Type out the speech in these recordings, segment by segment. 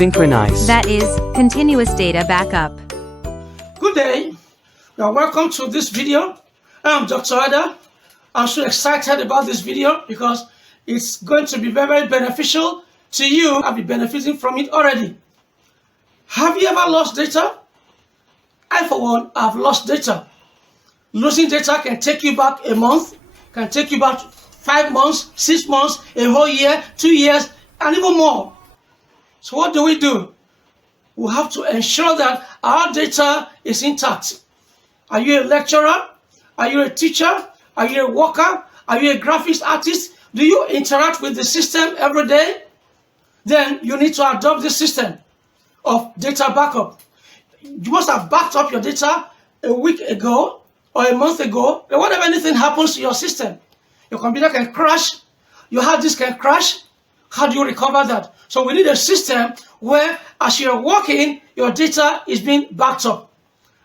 synchronize. That is, continuous data backup. Good day. You are welcome to this video. I'm Dr. Ada. I'm so excited about this video because it's going to be very, very beneficial to you. I'll be benefiting from it already. Have you ever lost data? I, for one, have lost data. Losing data can take you back a month, can take you back 5 months, 6 months, a whole year, 2 years, and even more. So what do? We have to ensure that our data is intact. Are you a lecturer? Are you a teacher? Are you a worker? Are you a graphics artist? Do you interact with the system every day? Then you need to adopt this system of data backup. You must have backed up your data a week ago or a month ago. And what if anything happens to your system? Your computer can crash, your hard disk can crash. How do you recover that? So we need a system where as you're working, your data is being backed up.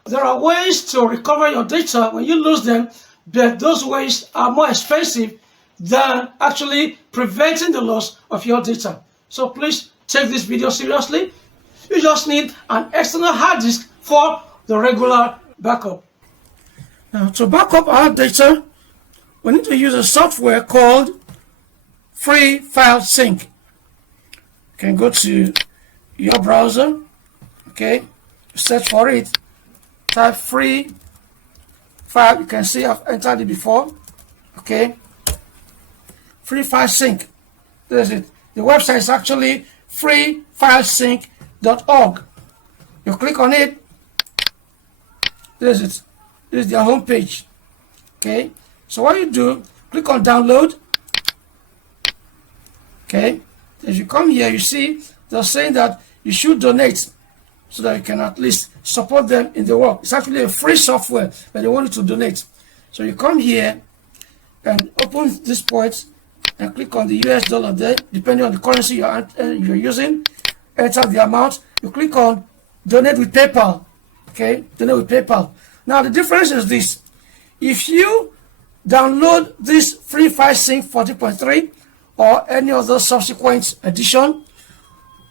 There are ways to recover your data when you lose them, but those ways are more expensive than actually preventing the loss of your data. So please take this video seriously. You just need an external hard disk for the regular backup. Now, to back up our data, we need to use a software called Free File Sync. You can go to your browser, okay, search for it, type free file. You can see I've entered it before, okay. Free File Sync. There's it. The website is actually freefilesync.org. You click on it. There's it. This is their home page. Okay. So what you do, click on download. Okay. As you come here, you see they're saying that you should donate so that you can at least support them in the work. It's actually a free software, but they want you to donate. So you come here and open this point and click on the US dollar there, depending on the currency you're using. Enter the amount. You click on donate with PayPal. Okay, donate with PayPal. Now the difference is this: if you download this Free File Sync 14.3 or any other subsequent edition,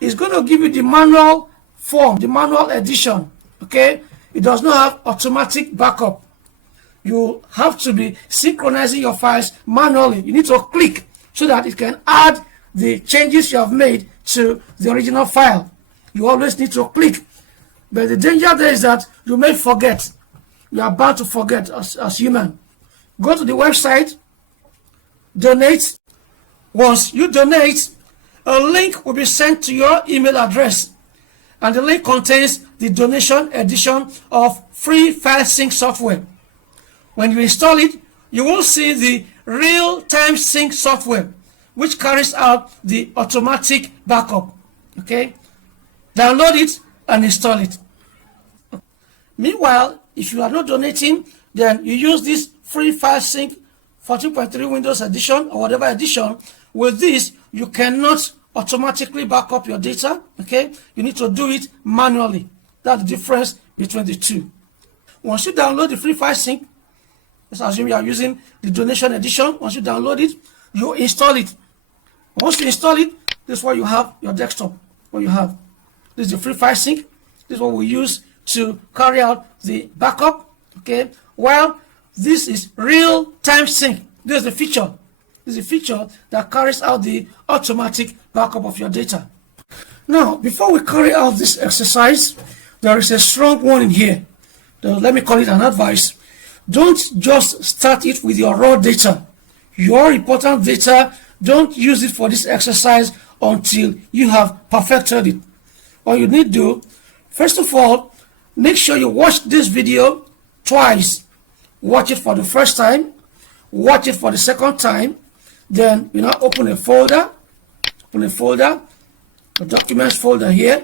it's going to give you the manual form, the manual edition. Okay, it does not have automatic backup. You have to be synchronizing your files manually. You need to click so that it can add the changes you have made to the original file. You always need to click. But the danger there is that you may forget. You are bound to forget as human. Go to the website, donate. Once you donate, a link will be sent to your email address. And the link contains the donation edition of Free File Sync software. When you install it, you will see the real-time sync software, which carries out the automatic backup. Okay? Download it and install it. Meanwhile, if you are not donating, then you use this Free File Sync 14.3 Windows edition or whatever edition. With this, you cannot automatically back up your data. Okay? You need to do it manually. That's the difference between the two. Once you download the Free File Sync, let's assume you are using the donation edition. Once you download it, you install it. Once you install it, this is what you have, your desktop. What you have. This is the Free File Sync. This is what we use to carry out the backup. Okay. While this is real-time sync. This is the feature. This is a feature that carries out the automatic backup of your data. Now, before we carry out this exercise, there is a strong warning here. Let me call it an advice. Don't just start it with your raw data. Your important data, don't use it for this exercise until you have perfected it. All you need to do, first of all, make sure you watch this video twice. Watch it for the first time, watch it for the second time, then you now open a folder, the documents folder here,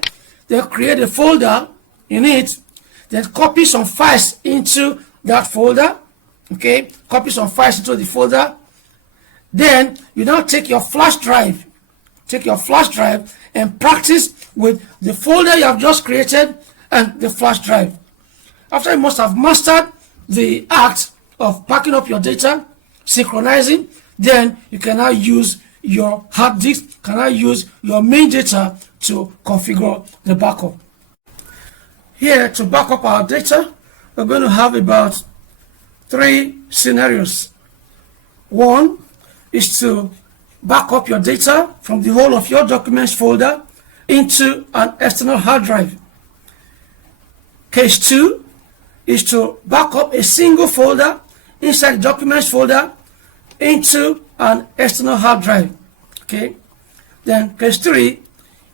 then create a folder in it, then copy some files into that folder. Okay, copy some files into the folder. Then you now take your flash drive and practice with the folder you have just created and the flash drive. After you must have mastered the act of backing up your data, synchronizing, then you can now use your hard disk, can now use your main data to to configure the backup. Here, to back up our data, we're going to have about 3 scenarios. One is to back up your data from the whole of your documents folder into an external hard drive. Case 2 is to back up a single folder inside the documents folder into an external hard drive. Okay. Then case 3,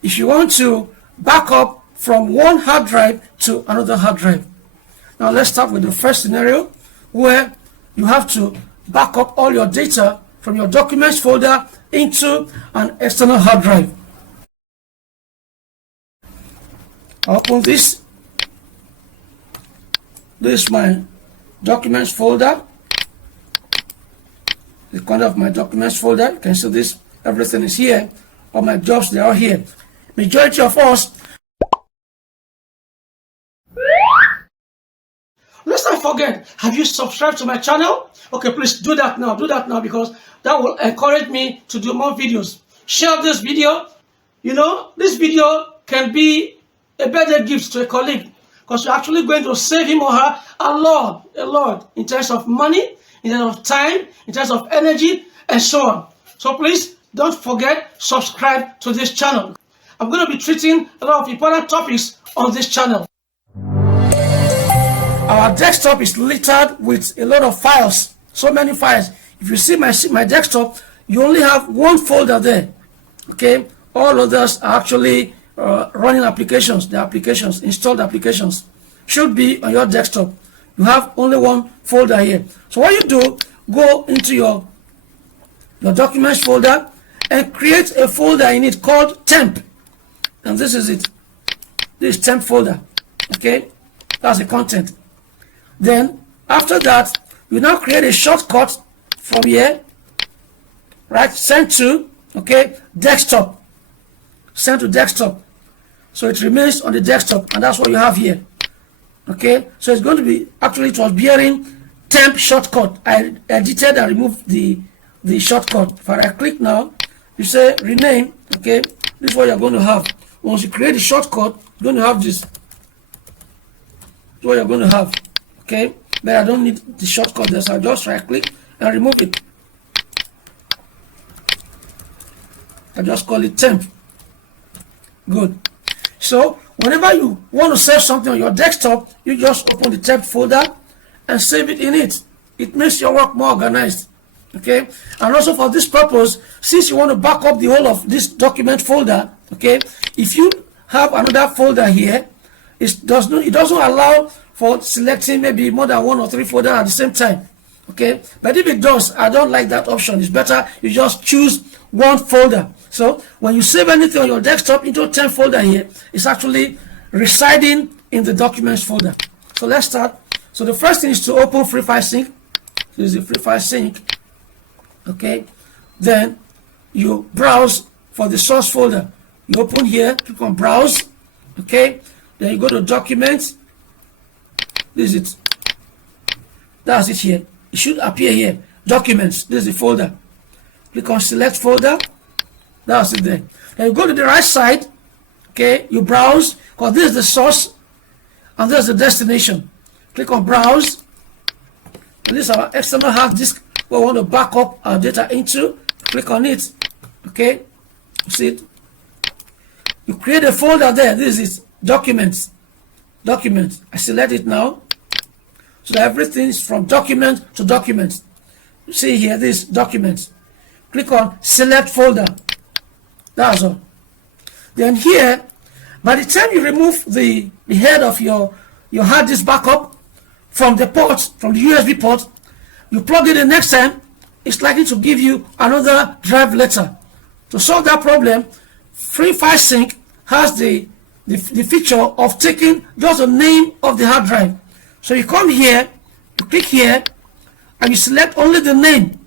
if you want to back up from one hard drive to another hard drive. Now let's start with the first scenario, where you have to back up all your data from your documents folder into an external hard drive. I'll open this. This is my documents folder. The corner of my documents folder. You can see this. Everything is here. All my jobs, they are here. Majority of us. Let's not forget, have you subscribed to my channel? Okay, please do that now. Do that now, because that will encourage me to do more videos. Share this video. You know, this video can be a better gift to a colleague, because you're actually going to save him or her a lot in terms of money, in terms of time, in terms of energy, and so on. So please don't forget, subscribe to this channel. I'm going to be treating a lot of important topics on this channel. Our desktop is littered with a lot of files, so many files. If you see my desktop, you only have one folder there. Okay, all others are actually running applications. The applications, installed applications, should be on your desktop. You have only one folder here. So what you do, go into your documents folder and create a folder in it called temp. And this is it. This temp folder. Okay, that's the content. Then after that, you now create a shortcut from here, right? Send to, okay, desktop. Send to desktop. So it remains on the desktop, and that's what you have here. Okay, so it's going to be, actually it was bearing temp shortcut. I edited and removed the shortcut. If I click now, you say rename. Okay, this is what you're going to have. Once you create the shortcut, you're going to have this. This is what you're going to have. Okay, but I don't need the shortcut there, so I just right click and remove it. I just call it temp. Good. So whenever you want to save something on your desktop, you just open the temp folder and save it in it. It makes your work more organized. Okay, and also for this purpose, since you want to back up the whole of this document folder, okay, if you have another folder here, it doesn't allow for selecting maybe more than 1 or 3 folders at the same time. Okay, but if it does, I don't like that option. It's better you just choose one folder. So when you save anything on your desktop into a temp folder here, it's actually residing in the documents folder. So let's start. So the first thing is to open Free File Sync. This is the Free File Sync. Okay, then you browse for the source folder. You open here, click on browse. Okay, then you go to documents. This is it. That's it here. It should appear here. Documents. This is the folder. Click on select folder. That's it there. Then you go to the right side. Okay, you browse, because this is the source and this is the destination. Click on browse. This is our external hard disk we want to back up our data into. Click on it. Okay, see it. You create a folder there. This is documents. Documents. I select it now. So everything is from document to document. You see here, this documents. Click on select folder. That's all. Then here, by the time you remove the head of your hard disk backup from the port, from the USB port, you plug it in next time, it's likely to give you another drive letter. To solve that problem, Free File Sync has the feature of taking just the name of the hard drive. So you come here, you click here, and you select only the name.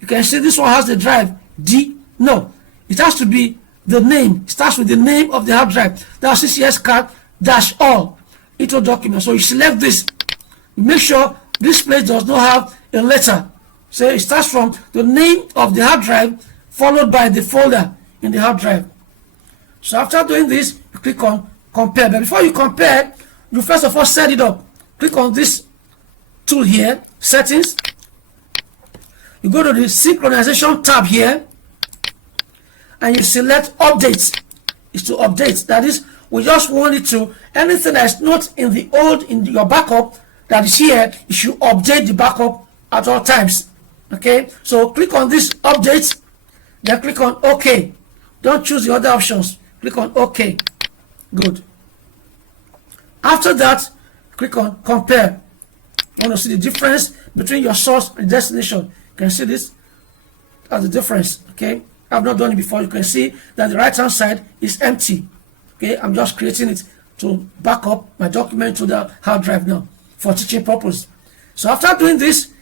You can see this one has the drive D. No, it has to be the name. It starts with the name of the hard drive. That's CCS card -all into document. So you select this. You make sure this place does not have a letter. So it starts from the name of the hard drive followed by the folder in the hard drive. So after doing this, you click on compare. But before you compare, you first of all set it up. Click on this tool here, settings. You go to the synchronization tab here, and you select update. Is to update. That is, we just want it to, anything that is not in the old, in your backup that is here, you should update the backup at all times. Okay, so click on this update, then click on OK. Don't choose the other options. Click on OK. Good. After that, click on compare. You want to see the difference between your source and destination. You can see this as the difference. Okay, I've not done it before. You can see that the right hand side is empty. Okay, I'm just creating it to back up my document to the hard drive now for teaching purpose. So after doing this,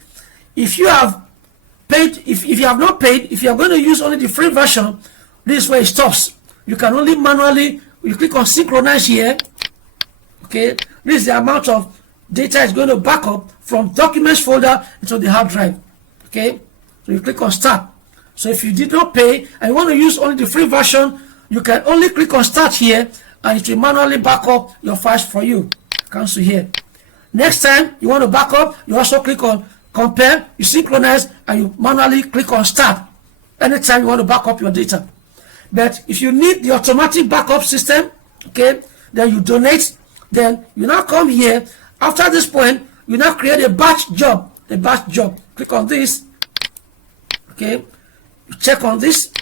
if you have paid, if you have not paid, if you are going to use only the free version, this is where it stops. You can only manually, you click on synchronize here. Okay, this is the amount of data is going to back up from documents folder into the hard drive. Okay, so you click on start. So if you did not pay and you want to use only the free version, you can only click on start here and it will manually back up your files for you. Cancel here. Next time you want to back up, you also click on compare, you synchronize, and you manually click on start anytime you want to back up your data. But if you need the automatic backup system, okay, then you donate, then you now come here. After this point, you now create a batch job. Click on this. Okay, you check on this.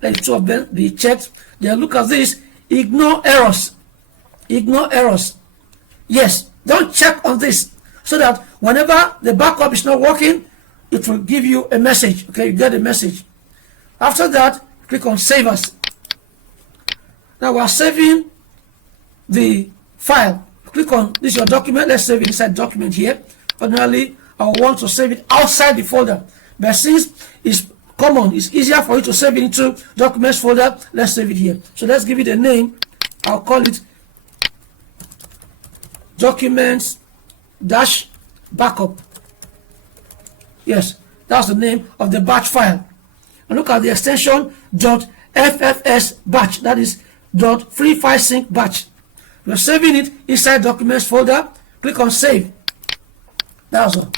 Let two of them be checked. Then look at this. Ignore errors. Ignore errors. Yes, don't check on this so that whenever the backup is not working, it will give you a message. Okay, you get a message. After that, click on save as. Now we are saving the file. Click on this, your document. Let's save it inside document here. Ordinarily, I want to save it outside the folder, but since it's common, it's easier for you to save it into documents folder. Let's save it here. So let's give it a name. I'll call it documents dash backup. Yes, that's the name of the batch file. And look at the extension .ffs batch. That is .free file sync batch. We're saving it inside documents folder. Click on save. That's all.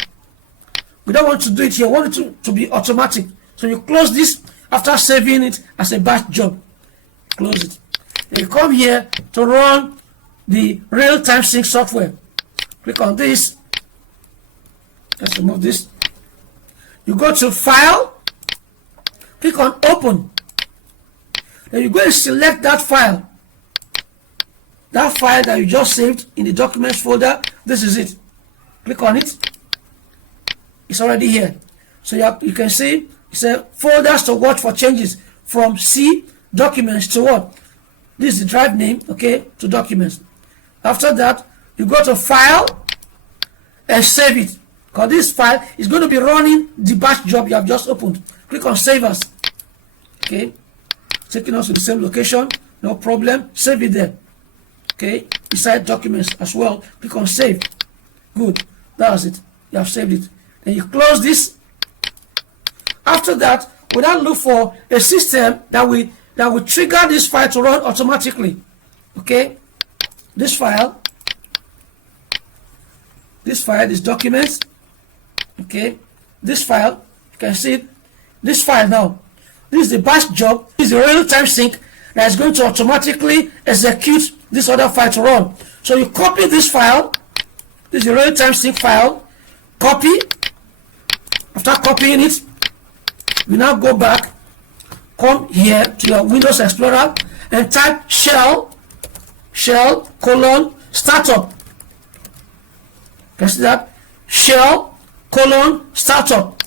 We don't want to do it here. We want it to be automatic. So you close this after saving it as a batch job. Close it. Then you come here to run the real-time sync software. Click on this. Let's remove this. You go to file. Click on open. Then you go and select that file. That file that you just saved in the documents folder. This is it. Click on it. It's already here. So you can see it says folders to watch for changes from C documents to what? This is the drive name, okay, to documents. After that, you go to file and save it. Because this file is going to be running the batch job you have just opened. Click on save as. Okay. Taking us to the same location. No problem. Save it there. Okay. Beside documents as well. Click on save. Good. That's it. You have saved it. Then you close this. After that, we now look for a system that will trigger this file to run automatically. Okay. This file, is documents. Okay, this file, you can see it. This file now, this is the batch job. This is the real-time sync that is going to automatically execute this other file to run. So you copy this file. This is the real-time sync file. Copy. After copying it, you now go back, come here to your Windows Explorer and type shell colon startup. You can see that? Shell colon startup.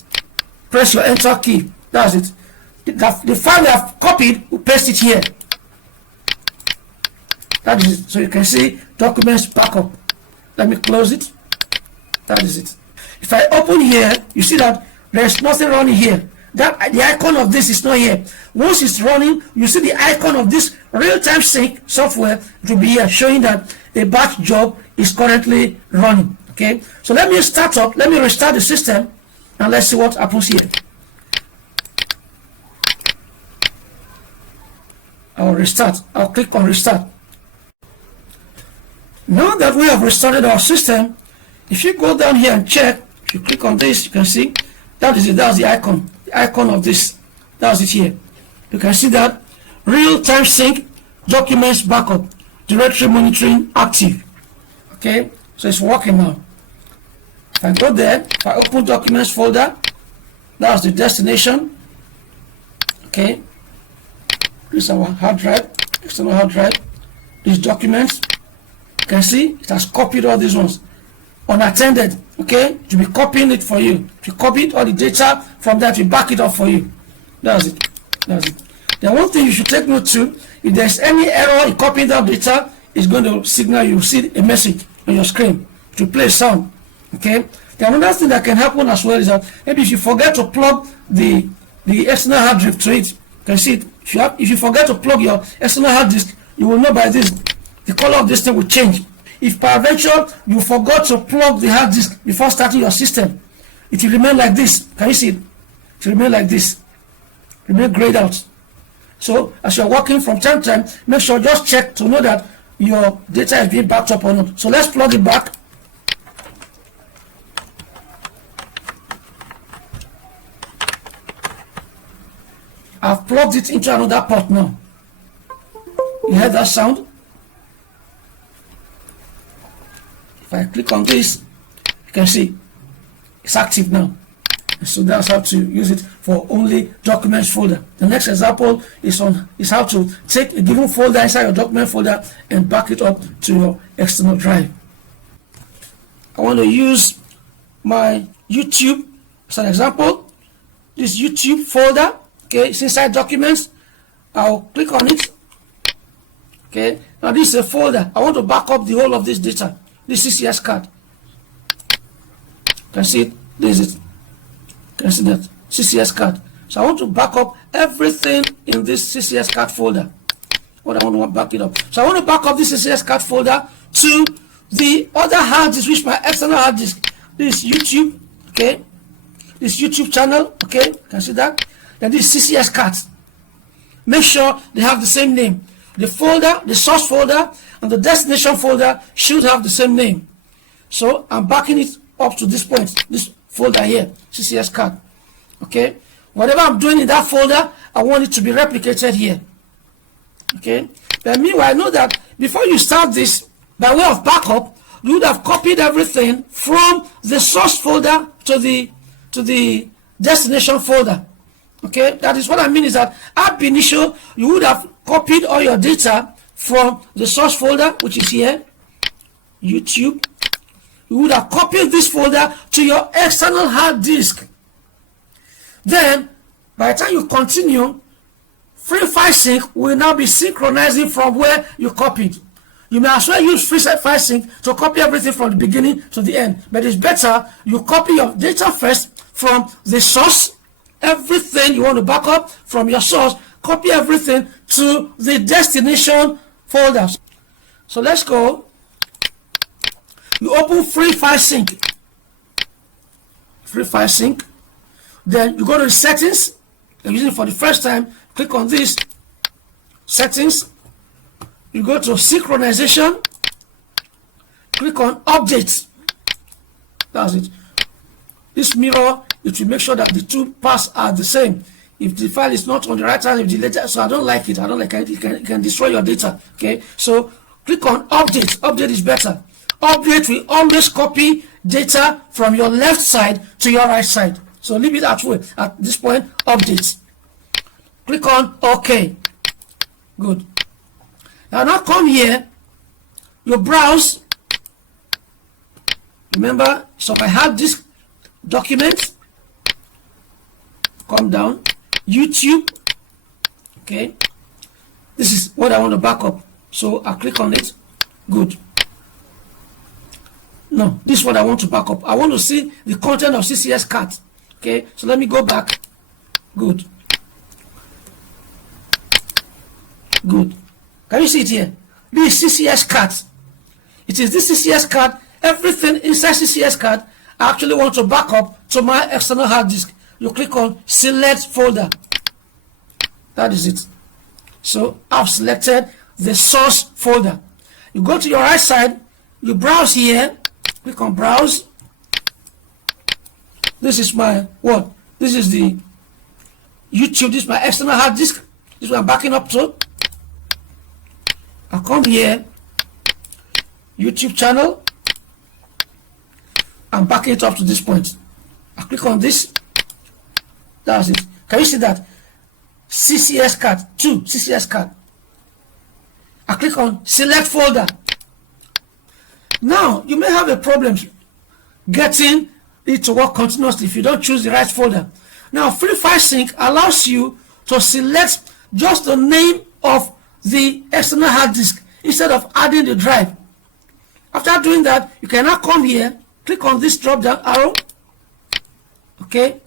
Press your enter key. That's it. The file we have copied, we paste it here. That is it. So you can see documents backup. Let me close it. That is it. If I open here, you see that there's nothing running here. That the icon of this is not here. Once it's running, you see the icon of this real-time sync software to be here, showing that a batch job is currently running. Okay, so let me restart the system and let's see what happens here. I'll restart. I'll click on restart. Now that we have restarted our system, if you go down here and check, if you click on this, you can see that is it. That's the icon of this. That's it here. You can see that real-time sync documents backup, directory monitoring active. Okay, so it's working now. If I go there, if I open documents folder, that's the destination. Okay, this is our hard drive, external hard drive. These documents, you can see it has copied all these ones unattended. Okay, to be copying it for you. If you copy all the data from that, we back it up for you. That's it. That's it. Then one thing you should take note to, if there's any error in copying that data, it's going to signal you see a message on your screen to play sound. Okay. Then another thing that can happen as well is that maybe if you forget to plug the external hard drive to it, you can see it. If you forget to plug your external hard disk, you will know by this the color of this thing will change. If peradventure you forgot to plug the hard disk before starting your system, it will remain like this. Can you see it? It will remain like this. Remain grayed out. So as you're working from time to time, make sure just check to know that your data is being backed up or not. So let's plug it back. I've plugged it into another port now. You heard that sound? If I click on this, you can see it's active now. So that's how to use it for only documents folder. The next example is how to take a given folder inside your document folder and back it up to your external drive. I want to use my YouTube as an example. This YouTube folder, okay, it's inside documents. I'll click on it. Okay, now this is a folder. I want to back up the whole of this data. This CCS card. You can see it. This is it. You can see that CCS card. So I want to back up everything in this CCS card folder. What I want to back it up. So I want to back up this CCS card folder to the other hard disk, which my external hard disk. This is YouTube. Okay. This YouTube channel. Okay. You can see that. Then this CCS cards. Make sure they have the same name. The folder, the source folder, and the destination folder should have the same name. So I'm backing it up to this point, this folder here, CCS card. Okay, whatever I'm doing in that folder, I want it to be replicated here. Okay, but meanwhile, I know that before you start this, by way of backup, you would have copied everything from the source folder to the destination folder. Okay, that is what I mean is that ab initio, you would have copied all your data from the source folder, which is here, YouTube. You would have copied this folder to your external hard disk. Then, by the time you continue, Free File Sync will now be synchronizing from where you copied. You may as well use Free File Sync to copy everything from the beginning to the end. But it's better you copy your data first from the source. Everything you want to back up from your source, copy everything to the destination folder. So let's go. You open Free File Sync. Free File Sync. Then you go to the settings. You're using it for the first time. Click on this. Settings. You go to synchronization. Click on update. That's it. This mirror, it will make sure that the two paths are the same. If the file is not on the right hand, if the data, so I don't like it. I don't like it. It can destroy your data. Okay, so click on update. Update is better. Update will always copy data from your left side to your right side. So leave it that way. At this point, update. Click on OK. Good. Now come here. You browse. Remember, so I have this document. Come down. YouTube. Okay. This is what I want to back up. So I click on it. Good. No, this is what I want to back up. I want to see the content of CCS card. Okay, so let me go back. Good. Good. Can you see it here? This is CCS card. It is this CCS card. Everything inside CCS card, I actually want to back up to my external hard disk. You click on select folder. That is it. So I've selected the source folder. You go to your right side, you browse here, click on browse. This is my what? This is the YouTube. This is my external hard disk. This is what I'm backing up to. I come here, YouTube channel. I'm backing it up to this point. I click on this. That's it. Can you see that? CCS card 2, CCS card. I click on select folder. Now you may have a problem getting it to work continuously if you don't choose the right folder. Now Free File Sync allows you to select just the name of the external hard disk instead of adding the drive. After doing that, you can now come here, click on this drop down arrow. Okay,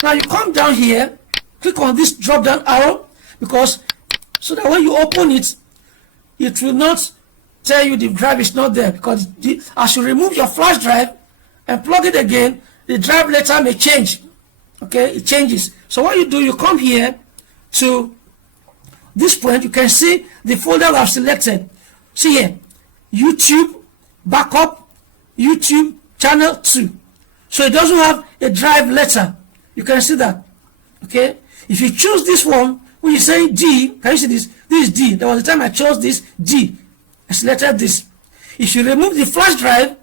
now you come down here, click on this drop down arrow, because so that when you open it, it will not tell you the drive is not there, because as you remove your flash drive and plug it again, the drive later may change. Okay, it changes. So what you do, you come here to this point, you can see the folder I've selected. See here, YouTube backup, YouTube channel 2. So it doesn't have a drive letter. You can see that. Okay, if you choose this one, when you say D, can you see this? This is D. There was a time I chose this D. I selected this. If you remove the flash drive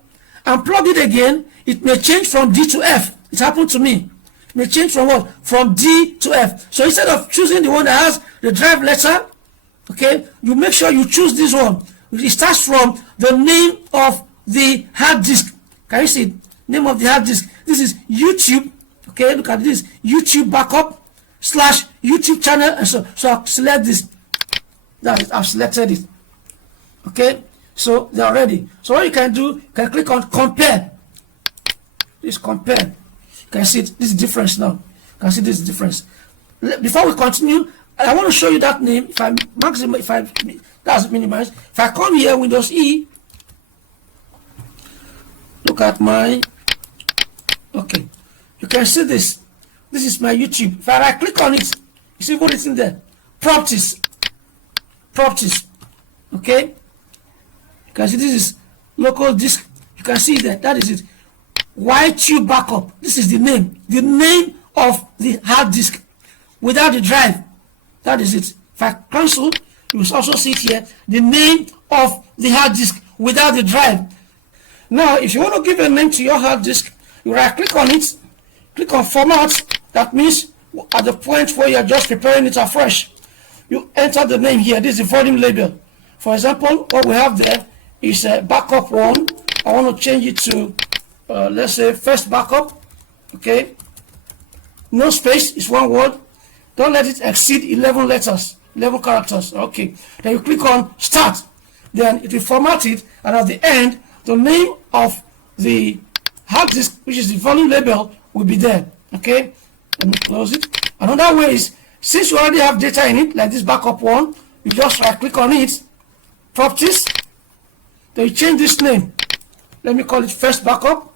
and plug it again, it may change from D to F. It happened to me. It may change from what? From D to F. So instead of choosing the one that has the drive letter, okay, you make sure you choose this one. It starts from the name of the hard disk. Can you see it? Name of the hard disk. This is YouTube. Okay, look at this. YouTube backup / YouTube channel. And so I'll select this. That is, I've selected it. Okay, so they are ready. So what you can do, you can click on compare. This compare. You can see it. This is difference now. You can see this difference. Before we continue, I want to show you that name. If I maximize, that's minimize. If I come here, Windows E, look at my. Okay, you can see this. This is my YouTube. If I right click on it, you see what is in there. Properties. Okay, you can see this is local disk. You can see that. That is it. YouTube backup. This is the name of the hard disk without the drive. That is it. If I cancel, you will also see it here, the name of the hard disk without the drive. Now if you want to give a name to your hard disk, you right click on it, click on format. That means at the point where you are just preparing it afresh, you enter the name here. This is the volume label. For example, what we have there is a backup 1. I want to change it to let's say first backup. Okay, no space, is one word. Don't let it exceed 11 letters, 11 characters. Okay, then you click on start, then it will format it, and at the end the name of the hard disk, which is the volume label, will be there. Okay, let me close it. Another way is, since you already have data in it, like this backup 1, you just right click on it, properties, then you change this name. Let me call it first backup.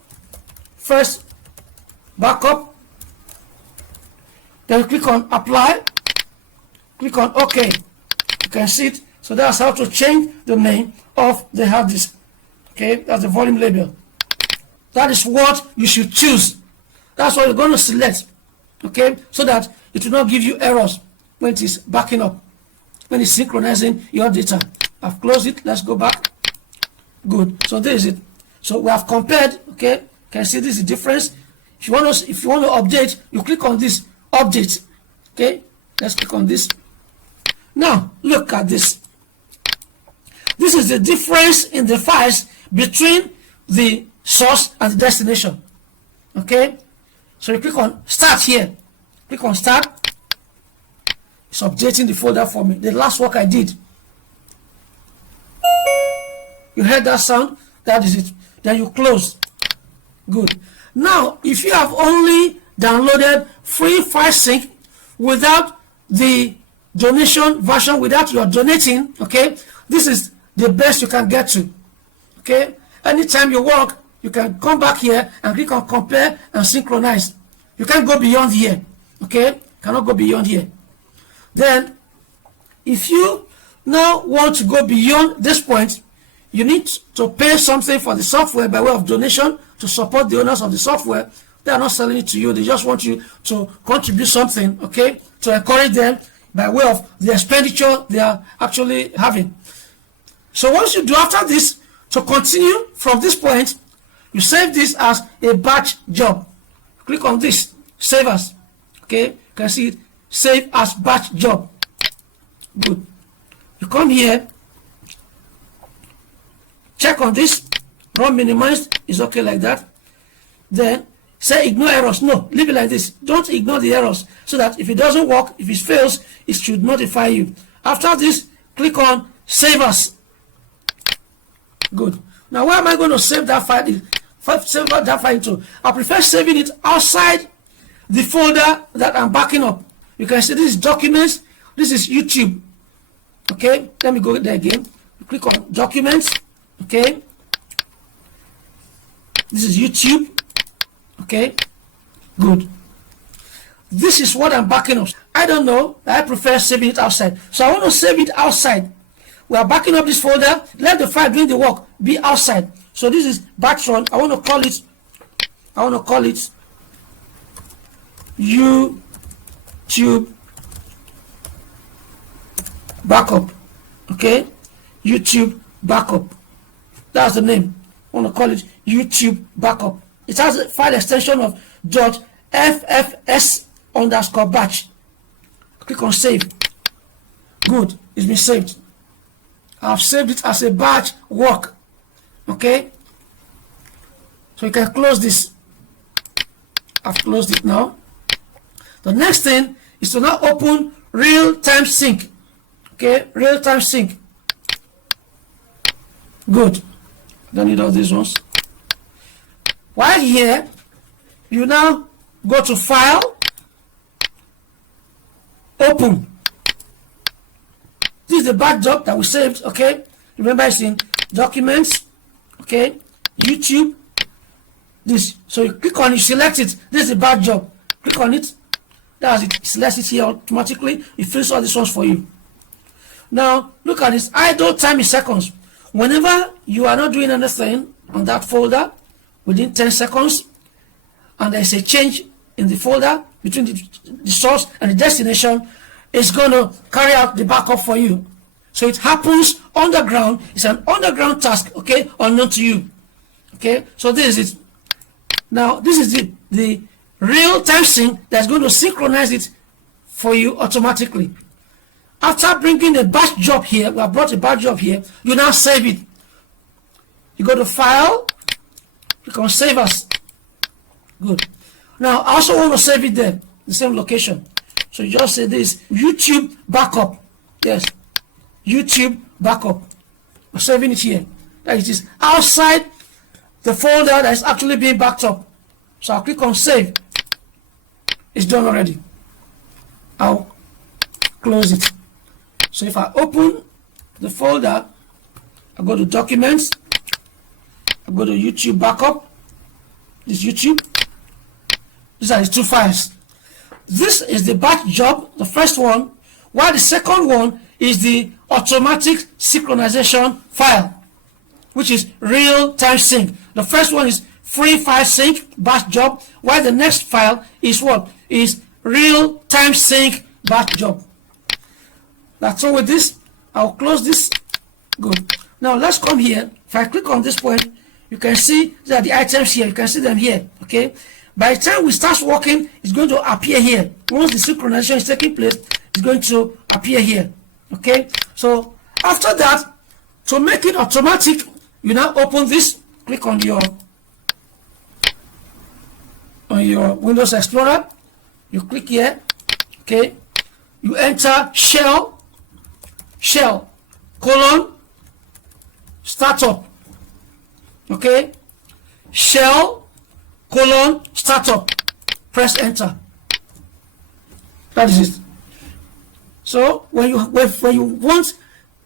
Then you click on apply, click on OK. You can see it. So that's how to change the name of the hard disk. Okay, that's the volume label. That is what you should choose. That's what you're going to select. Okay, so that it will not give you errors when it is backing up, when it's synchronizing your data. I've closed it. Let's go back. Good. So there is it. So we have compared. Okay, can you see this is the difference? If you want to update, you click on this update. Okay, let's click on this. Now look at this. This is the difference in the files between the source and the destination. Okay, so you click on start here. Click on start. It's updating the folder for me. The last work I did. You heard that sound? That is it. Then you close. Good. Now, if you have only downloaded Free File Sync without the donation version, without your donating, okay, this is the best you can get to. Okay, anytime you work, you can come back here and click on compare and synchronize. You can't go beyond here. Okay, cannot go beyond here. Then if you now want to go beyond this point, you need to pay something for the software by way of donation to support the owners of the software. They are not selling it to you, they just want you to contribute something, okay, to encourage them by way of the expenditure they are actually having. So once you do after this, to continue from this point, you save this as a batch job. Click on this, save as, okay, you can see it, save as batch job. Good. You come here, check on this, run minimized, is okay like that. Then say ignore errors. No, leave it like this. Don't ignore the errors, so that if it doesn't work, if it fails, it should notify you. After this, click on save as. Good. Now where am I going to save that file? Save that file to? I prefer saving it outside the folder that I'm backing up. You can see this is documents, this is YouTube. Okay, let me go there again. Click on documents. Okay, this is YouTube. Okay, good. This is what I'm backing up. I don't know, I prefer saving it outside, so I want to save it outside. We are backing up this folder. Let the file doing the work be outside. So this is batch run. I want to call it YouTube backup. Okay, YouTube backup. That's the name. I want to call it YouTube backup. It has a file extension of .ffs_batch. Click on save. Good, it's been saved. I've saved it as a batch work. Okay, so you can close this. I've closed it now. The next thing is to now open real-time sync. Okay, real-time sync. Good. Don't need all these ones. While here, you now go to File, Open. This is the batch job that we saved. Okay, remember it's in Documents. Okay, YouTube. This. So you click on it, select it. This is the batch job. Click on it. That's it. Select it here automatically. It fills all these ones for you. Now look at this. Idle time is seconds. Whenever you are not doing anything on that folder within 10 seconds, and there's a change in the folder between the source and the destination, it's going to carry out the backup for you. So it happens underground. It's an underground task, okay, unknown to you. Okay, so this is it. Now this is the real-time sync that's going to synchronize it for you automatically. After bringing a batch job here, we have brought a batch job here, you now save it. You go to File, click on Save As. Good. Now I also want to save it there, the same location. So you just say this, YouTube backup. Yes, YouTube backup. I'm saving it here. That is outside the folder that is actually being backed up. So I'll click on Save. It's done already. I'll close it. So if I open the folder, I go to Documents, I go to YouTube backup. This YouTube. These are the two files. This is the batch job, the first one, while the second one is the automatic synchronization file, which is real-time sync. The first one is free file sync batch job, while the next file is what? Is real-time sync batch job. That's all with this. I'll close this. Good. Now let's come here. If I click on this point, you can see that the items here, you can see them here. Okay. By the time we start working, it's going to appear here. Once the synchronization is taking place, it's going to appear here. Okay. So after that, to make it automatic, you now open this. Click on your Windows Explorer. You click here. Okay. You enter shell startup. Okay, shell startup. Press enter. That is it. So when you want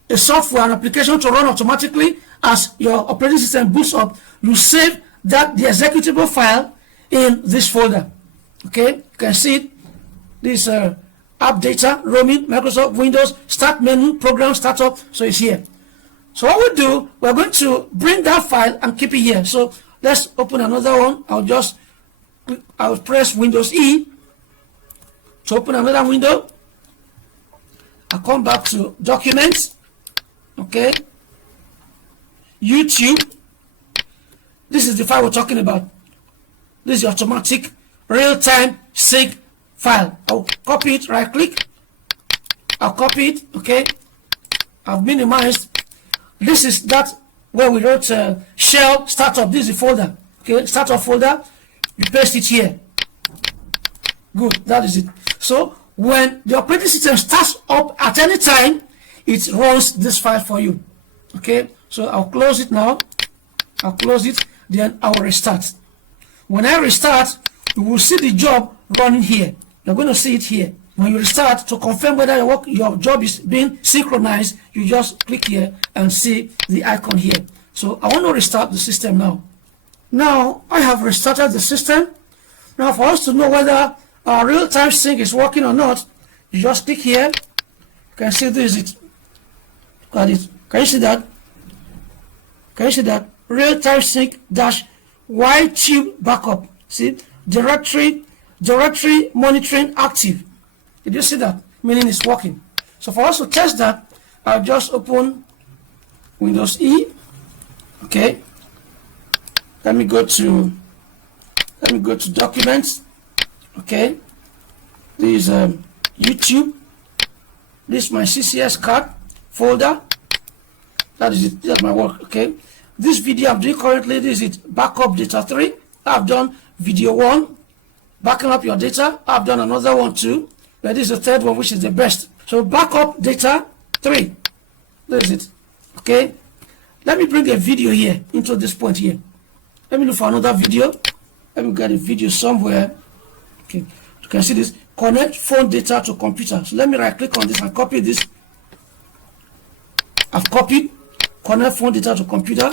a software, an application to run automatically as your operating system boots up, you save the executable file in this folder. Okay, you can see it. This app data, roaming, Microsoft Windows, start menu, program startup. So it's here. So what we do, we're going to bring that file and keep it here. So let's open another one. I'll press Windows E to open another window. I'll come back to Documents. Okay. YouTube. This is the file we're talking about. This is the automatic real-time sync file. I'll copy it, right click. I'll copy it, okay. I've minimized. This is that where we wrote shell startup. This is the folder, okay. Startup folder. You paste it here. Good, that is it. So when the operating system starts up at any time, it runs this file for you. Okay, so I'll close it now. I'll close it, then I'll restart. When I restart, you will see the job running here. You're going to see it here. When you restart, to confirm whether your job is being synchronized, you just click here and see the icon here. So I want to restart the system now. Now I have restarted the system. Now for us to know whether our real-time sync is working or not, you just click here. You can see this is it. Got it. Can you see that? Can you see that? Real-time sync dash YTube backup. See? Directory monitoring active. Did you see that? Meaning it's working. So for us to test that, I'll just open Windows E. Okay. Let me go to Documents. Okay. This is YouTube. This is my CCS card folder. That is it. That's my work. Okay. This video I'm doing currently, this is it. Backup data 3. I've done video 1, backing up your data. I've done another one too, but this is the third one, which is the best. So backup data 3. This is it. Okay. Let me bring a video here into this point here. Let me look for another video. Let me get a video somewhere. Okay. You can see this. Connect phone data to computer. So let me right click on this and copy this. I've copied. Connect phone data to computer.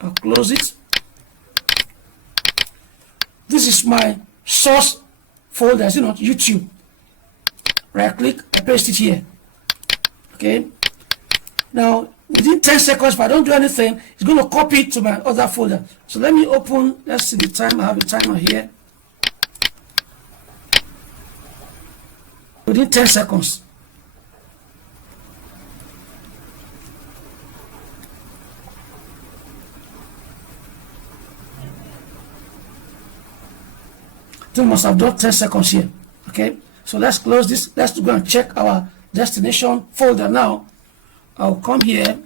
I'll close it. This is my source folder, is it not? YouTube. Right click, I paste it here. Okay. Now, within 10 seconds, if I don't do anything, it's going to copy it to my other folder. So let me open, let's see the time. I have a timer here. Within 10 seconds. It must have done 10 seconds here. Okay, so let's close this. Let's go and check our destination folder now. I'll come here,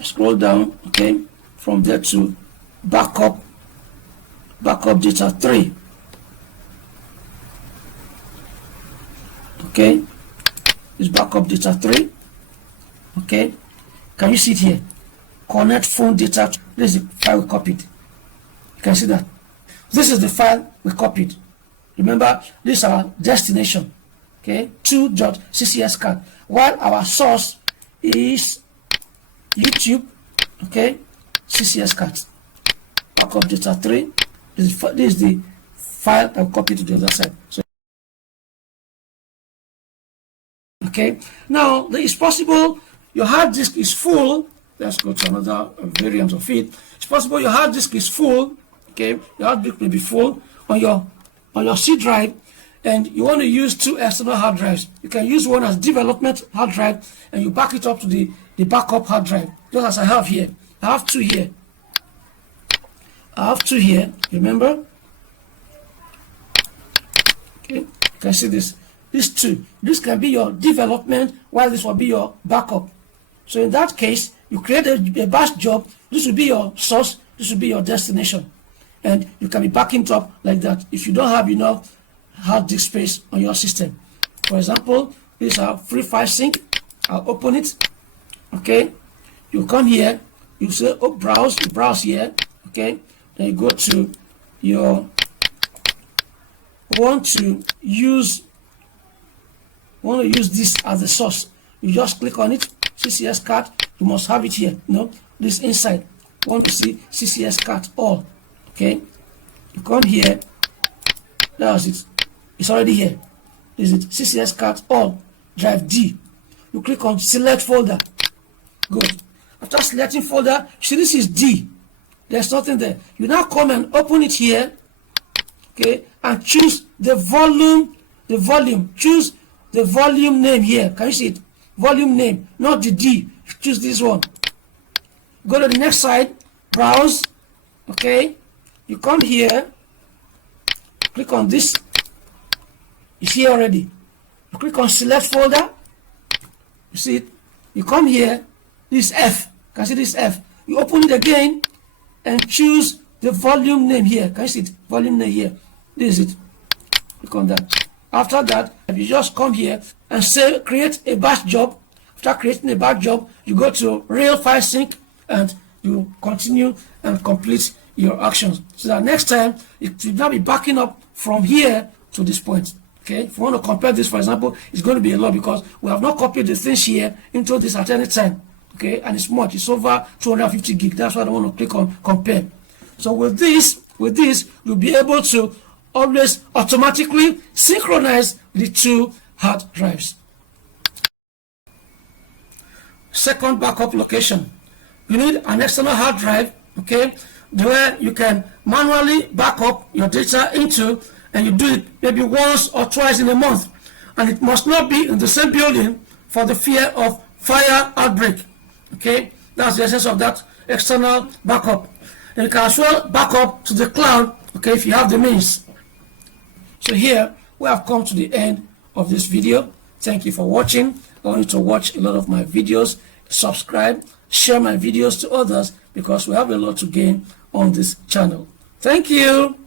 scroll down, okay, from there to backup data 3. Okay, it's backup data 3. Okay, can you see it here? Connect phone data. This is the file we copied. You can see that. This is the file we copied. Remember, this is our destination. Okay, 2.ccs card. While our source is YouTube. Okay, CCS cards. Backup data 3. This is the file that we copied to the other side. So, okay, now it's possible your hard disk is full. Let's go to another variant of it. It's possible your hard disk is full. Okay, your hard disk may be full on your C drive, and you want to use 2 external hard drives. You can use one as development hard drive, and you back it up to the backup hard drive, just as I have here. I have 2 here. I have 2 here. Remember? Okay, you can see this. These 2. This can be your development, while this will be your backup. So in that case, you create a batch job. This will be your source. This will be your destination. And you can be backing it up like that if you don't have enough hard disk space on your system. For example, this is our free file sync. I'll open it. Okay, you come here, you say, oh, browse, you browse here. Okay, then you go to your want to use this as the source. You just click on it. CCS card, you must have it here. No, this inside. Want to see CCS card all. Okay, you come here, That's it. It's already here. This is it. CCS card all drive D. You click on select folder. Good. After selecting folder, see this is D. There's nothing there. You now come and open it here, okay, and choose the volume. Choose the volume name here. Can you see it? Volume name, not the D. Choose this one. Go to the next side, browse, okay. You come here, click on this. It's here already. You click on select folder. You see it? You come here. This F. Can you see this F? You open it again and choose the volume name here. Can you see it? Volume name here. This is it. Click on that. After that, you just come here and say create a batch job. After creating a batch job, you go to real file sync and you continue and complete your actions. So that next time it will now be backing up from here to this point. Okay, if you want to compare this, for example, it's going to be a lot because we have not copied the things here into this at any time. Okay, and it's much. It's over 250 gig. That's why I want to click on compare. So with this, you'll be able to always automatically synchronize the two hard drives. Second backup location. You need an external hard drive, okay, where you can manually back up your data into, and you do it maybe once or twice in a month. And it must not be in the same building for the fear of fire outbreak. Okay, that's the essence of that external backup. And you can as well back up to the cloud, okay, if you have the means. So here we have come to the end of this video. Thank you for watching. I want you to watch a lot of my videos, subscribe, share my videos to others because we have a lot to gain on this channel. Thank you.